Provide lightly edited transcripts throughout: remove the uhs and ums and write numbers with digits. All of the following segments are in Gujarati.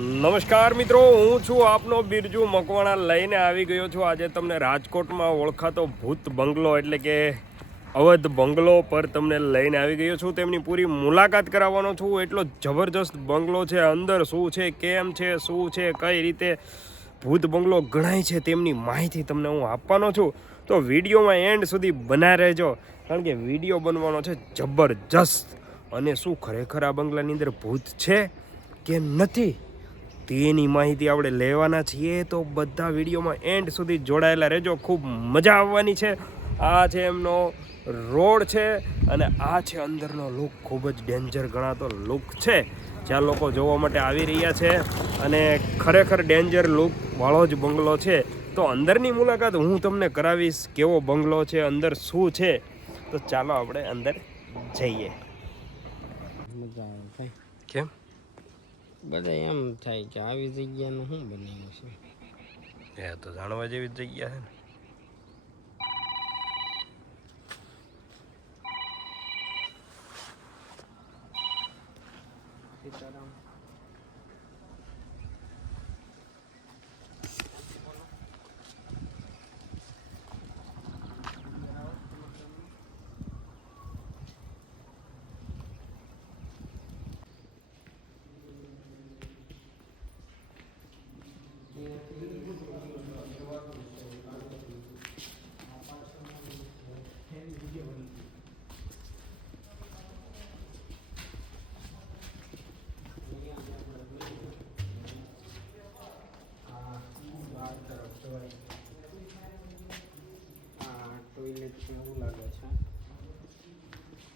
નમસ્કાર મિત્રો, હું છું આપનો બિરજુ મકવાણા લઈને આવી ગયો છું આજે તમને રાજકોટમાં ઓળખાતો ભૂત બંગલો એટલે કે અવધ બંગલો પર તમને લઈને આવી ગયો છું. તેમની પૂરી મુલાકાત કરાવવાનો છું. એટલો જબરજસ્ત બંગલો છે. અંદર શું છે, કેમ છે, શું છે, કઈ રીતે ભૂત બંગલો ગણાય છે તેમની માહિતી તમને હું આપવાનો છું. તો વિડીયોમાં એન્ડ સુધી બનાવી રહેજો, કારણ કે વિડીયો બનવાનો છે જબરજસ્ત. અને શું ખરેખર આ બંગલાની અંદર ભૂત છે કે નથી તેની માહિતી આપણે લેવાના છીએ. તો બધા વિડીયોમાં એન્ડ સુધી જોડાયેલા રહેજો, ખૂબ મજા આવવાની છે. આ છે એમનો રોડ છે અને આ છે અંદરનો લુક. ખૂબ જ ડેન્જર ગણાતો લુક છે, જ્યાં લોકો જોવા માટે આવી રહ્યા છે અને ખરેખર ડેન્જર લુક વાળો જ બંગલો છે. તો અંદરની મુલાકાત હું તમને કરાવીશ, કેવો બંગલો છે, અંદર શું છે. તો ચાલો આપણે અંદર જઈએ. કેમ બધા એમ થાય કે આવી જગ્યાનું શું બનાવ્યું છે? એ તો જાણવા જેવી જગ્યા છે ને. સીતારામ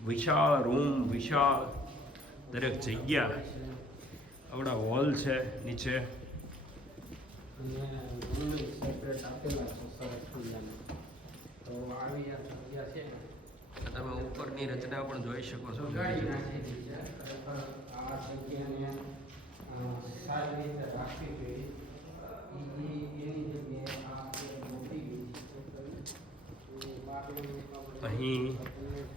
વિશાળ રૂમ, વિશાળ દરેક જગ્યા. આવડા હોલ છે નીચે. તમે ઉપરની રચના પણ જોઈ શકો છો. અહીં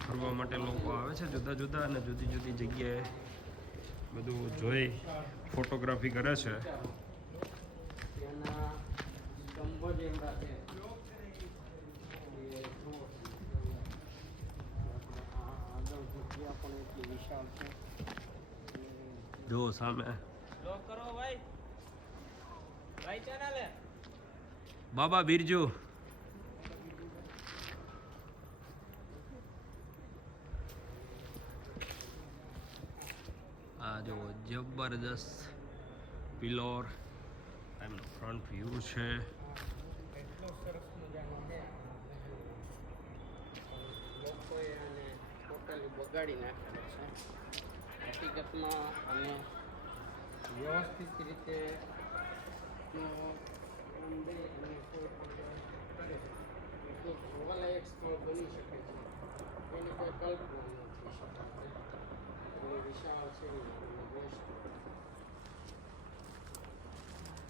ફરવા માટે લોકો આવે છે જુદા જુદા, અને જુદી જુદી જગ્યાએ બધું જોઈ ફોટોગ્રાફી કરે છે. જો સામે બાબા બિરજુ. આ જો જબરદસ્ત પિલોર, એમનો ફ્રન્ટ વ્યૂ છે. એટલો સરસ મજાનો છે, લોકોએ આને ટોટલી બગાડી નાખેલો છે હકીકતમાં. અને વ્યવસ્થિત રીતે જોવાલાયક સ્થળ બની શકે છે એની કોઈ કલ્પના નથી શકાતી. વિશાળ છે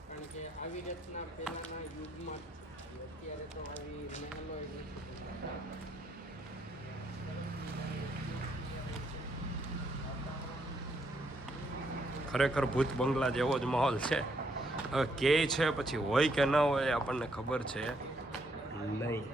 કારણ કે આવી રીતના પહેલાના યુગમાં, અત્યારે તો આવી મહેલો ખરેખર ભૂત બંગલા જેવો જ માહોલ છે. હવે કે છે પછી હોય કે ન હોય આપણને ખબર છે નહીં.